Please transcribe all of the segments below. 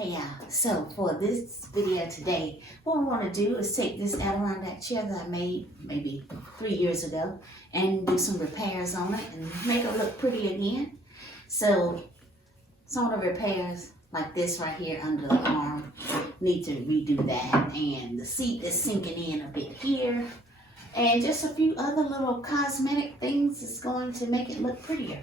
Hey y'all, so for this video today, what I want to do is take this Adirondack chair that I made maybe 3 years ago and do some repairs on it and make it look pretty again. So some of the repairs like this right here under the arm, need to redo that, and the seat is sinking in a bit here, and just a few other little cosmetic things is going to make it look prettier.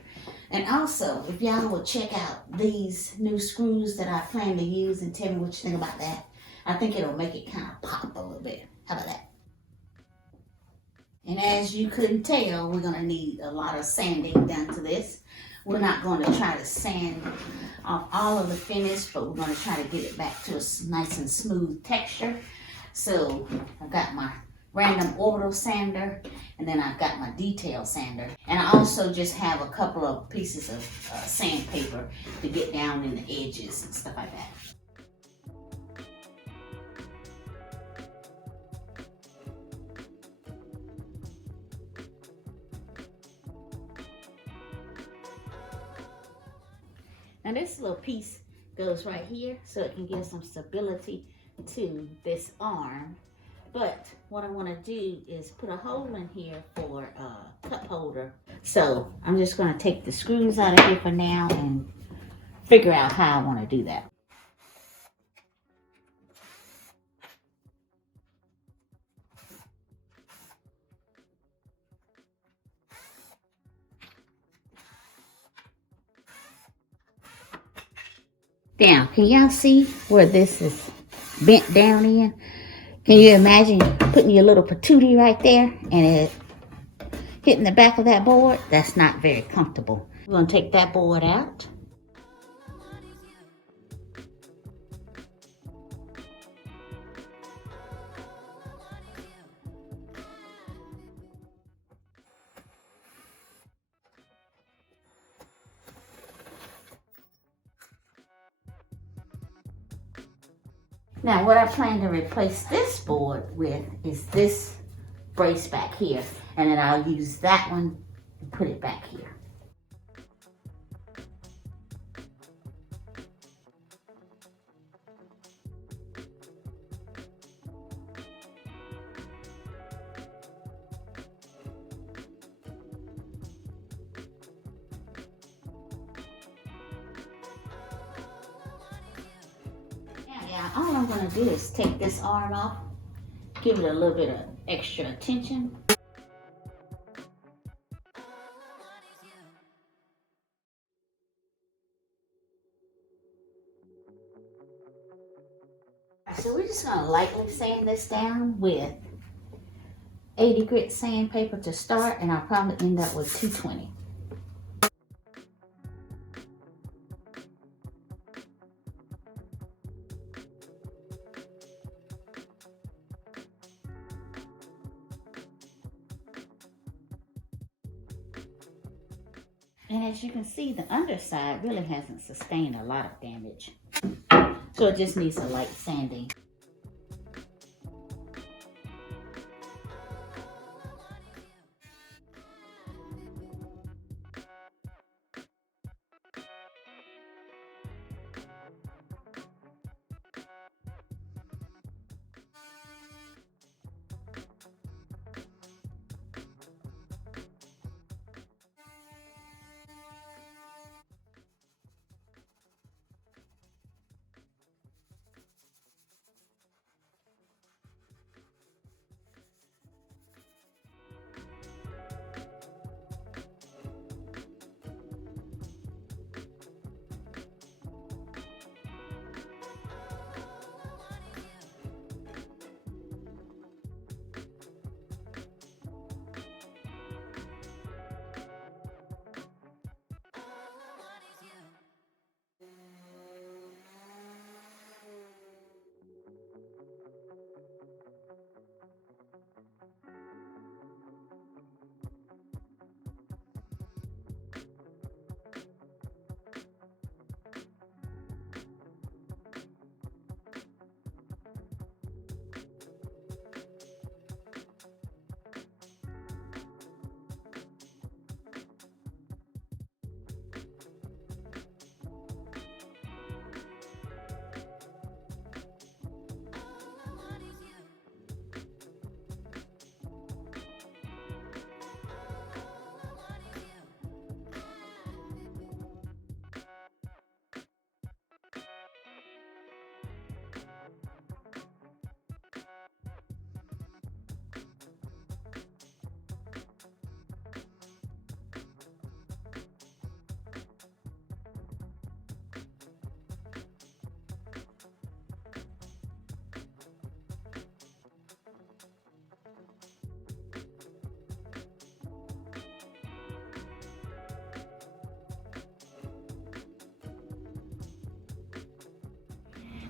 And also, if y'all will check out these new screws that I plan to use and tell me what you think about that, I think it'll make it kind of pop a little bit. How about that? And as you couldn't tell, we're going to need a lot of sanding done to this. We're not going to try to sand off all of the finish, but we're going to try to get it back to a nice and smooth texture. So I've got my random orbital sander, and then I've got my detail sander, and I also just have a couple of pieces of sandpaper to get down in the edges and stuff like that. Now this little piece goes right here, so it can give some stability to this arm. But what I want to do is put a hole in here for a cup holder. So I'm just going to take the screws out of here for now and figure out how I want to do that. Now, can y'all see where this is bent down in? Can you imagine putting your little patootie right there and it hitting the back of that board? That's not very comfortable. We're going to take that board out. Now what I plan to replace this board with is this brace back here, and then I'll use that one and put it back here. Now all I'm going to do is take this arm off, give it a little bit of extra attention. So we're just going to lightly sand this down with 80 grit sandpaper to start, and I'll probably end up with 220. And as you can see, the underside really hasn't sustained a lot of damage. So it just needs a light sanding.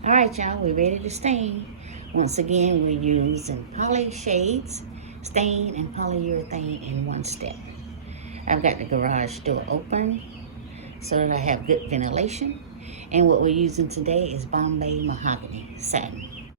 Alright y'all, we're ready to stain. Once again, we're using poly shades, stain, and polyurethane in one step. I've got the garage door open so that I have good ventilation. And what we're using today is Bombay Mahogany satin.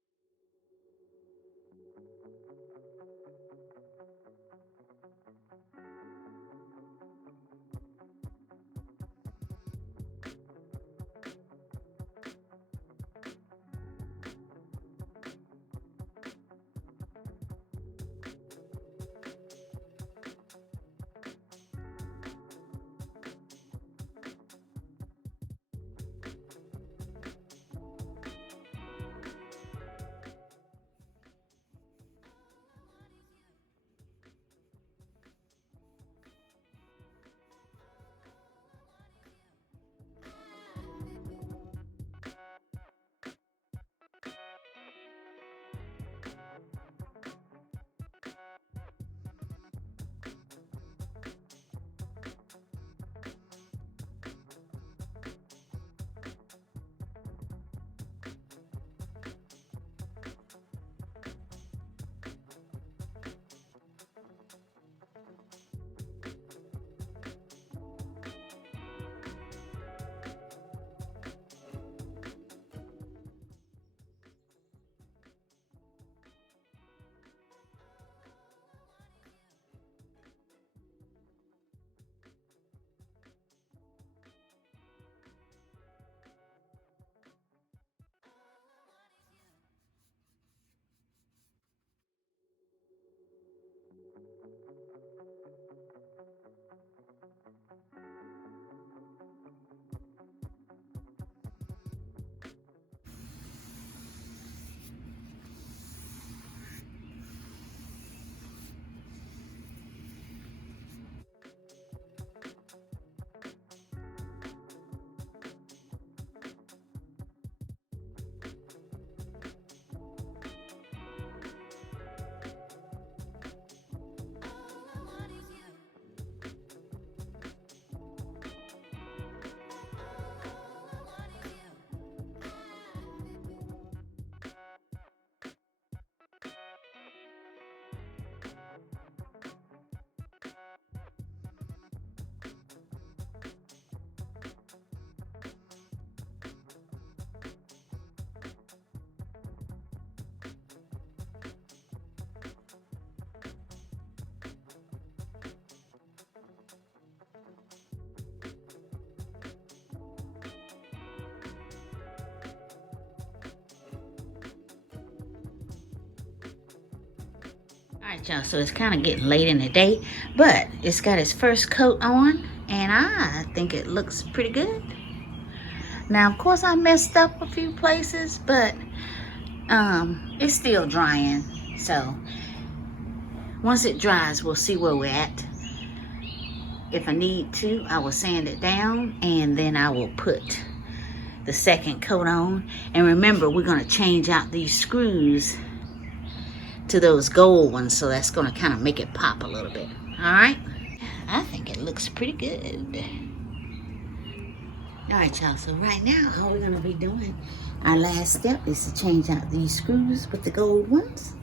Alright y'all, so it's kind of getting late in the day, but it's got its first coat on, and I think it looks pretty good. Now, of course, I messed up a few places, but it's still drying. So once it dries, we'll see where we're at. If I need to, I will sand it down, and then I will put the second coat on. And remember, we're going to change out these screws to those gold ones, so that's going to kind of make it pop a little bit. All right, I think it looks pretty good. All right, y'all, so right now all we're going to be doing, our last step, is to change out these screws with the gold ones.